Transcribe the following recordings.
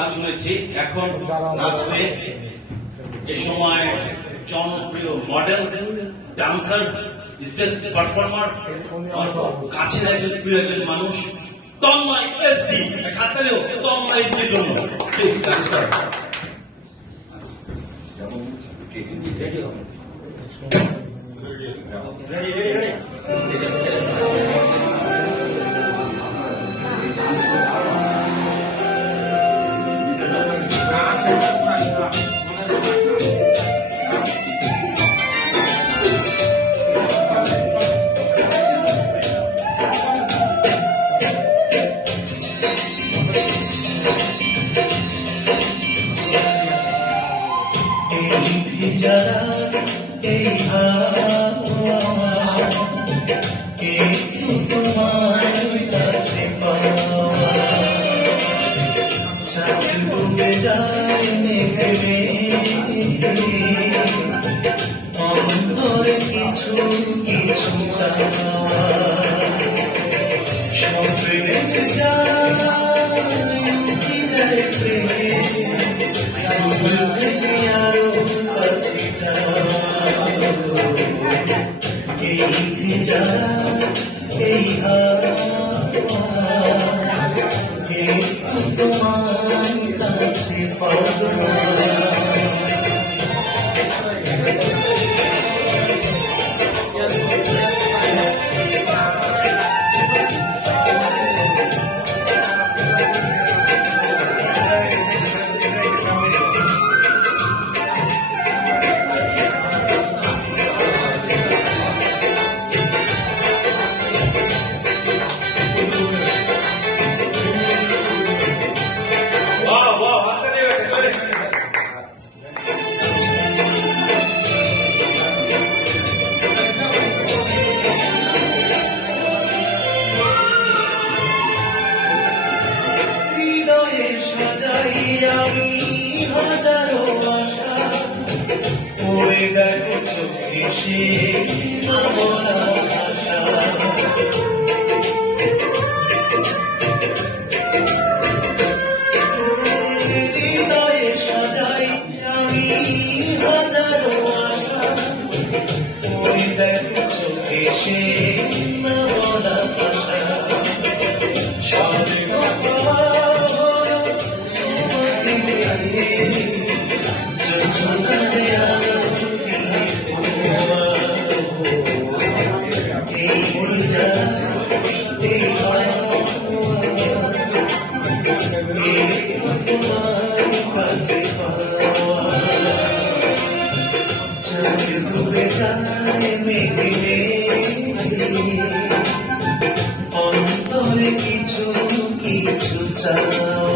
গান শুনেছি, এখন নাচবে এ সময় জনপ্রিয় মডেল, ডান্সার, স্টেজ পারফর্মার, কাছের একজন প্রিয় একজন মানুষ তন্ময় এসডি। হাততালিও তন্ময় এসডির জন্য। Please dancer. অন্তরে কিছু কিছু তোমার কাছে আমি হাজারো আশা পড়ে দেখো চোখে সে বলা ভাষা হৃদয়ে সাজাই আমি হাজারো আশা পড়ে দেখো চোখে সে বলা ভাষা অন্তরে কিছু কিছু চাওয়া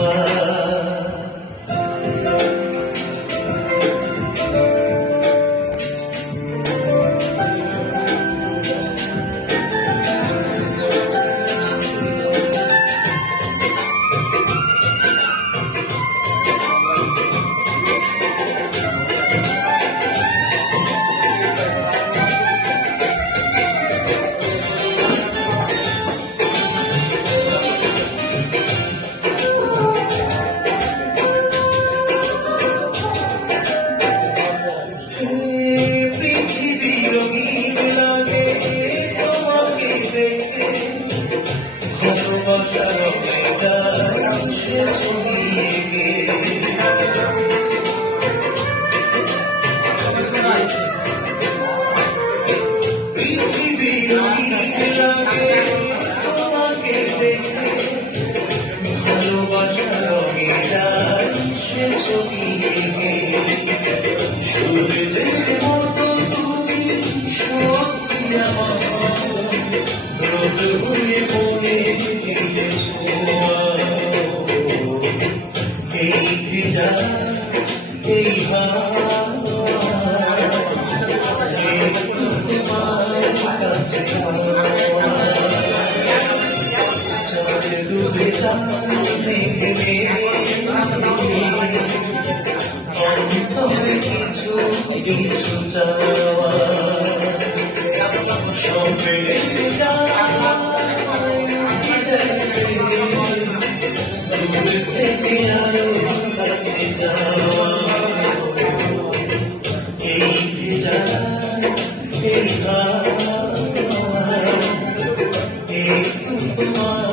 কিছু চাওয়া থেকে আরো তোমার